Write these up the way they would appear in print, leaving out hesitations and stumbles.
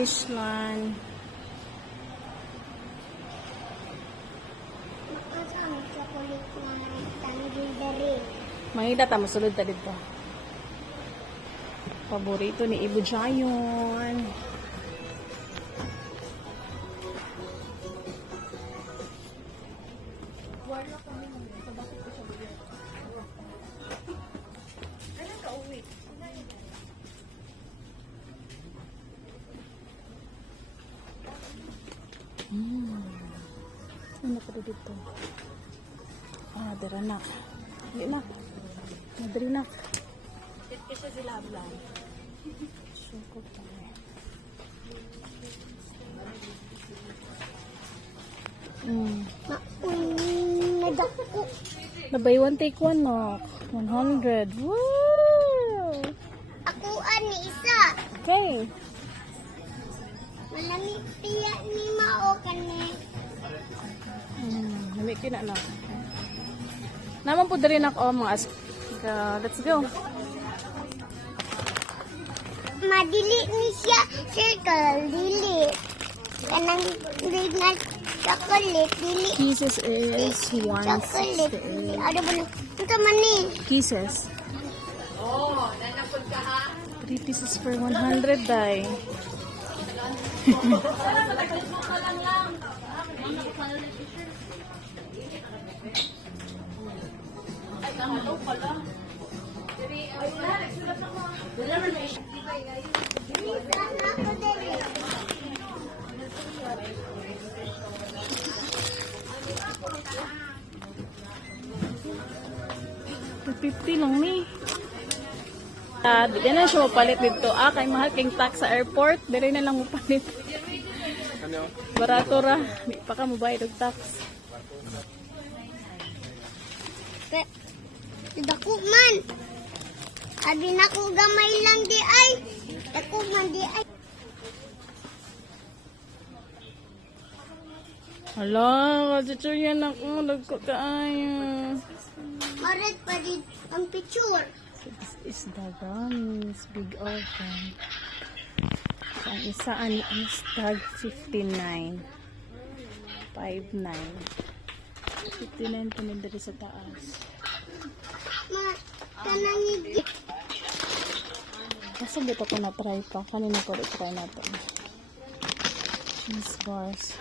Richland. Makasama chocolate na tanggil dari. Mangita ta mosulod ta dito. Paborito ni Ibu Jayon. Ano pa dito? Ah, deranak. Hindi na. Madrinak. Ito siya sila ablang. Suko pa eh. Nagako. Na buy one take one no. 100. Woo! Ako ani isa. Okay. Malami piya ni mao kani. Nami kina na. Naman po diri nak oh mga let's go. Madili ni siya circle dili. Kanang green na chocolate dili. Kisses is Chocolate. 168. Ada ba ito man ni? Kisses. Oh, nanapod ka ha? 3 pieces for 100 dai. Ako dili. 250 lang ni. Di na siya mapalit dito. Kay mahal king tax sa airport. Dili na lang mapalit. Barato ra. Di pa ka mabayad og tax. Dako man. Abi na ko gamay lang di ay. Dako man di ay. Hala, kasi yan ako. Nagko kaayo. Maret pa di ang picture. This is the gummies. Big oven. Ang isa ani is tag 59. 59. 59 pa din sa taas. Ma, kanang hindi. Kasi dito ko na-try pa. Kanina ko try natin. Cheese bars.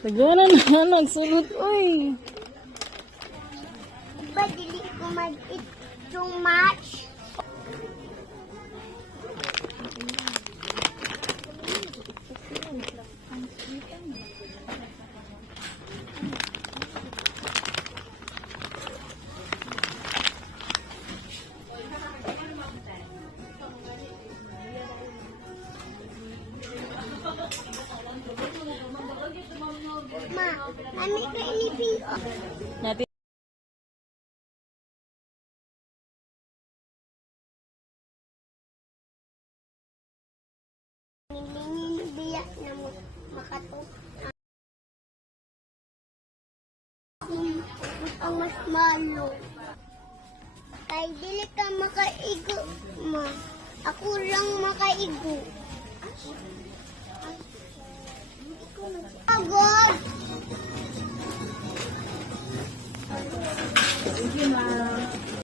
Nagana na. Nagsulot. Uy. Ba dili ko mag-eat too much? Ma, mami ka inipin ko. Natin. Biyak na mo makato. Ang mas malo. Kay dili ka makaigo, ma. Ako lang makaigo. Agad! Thank you, ma'am.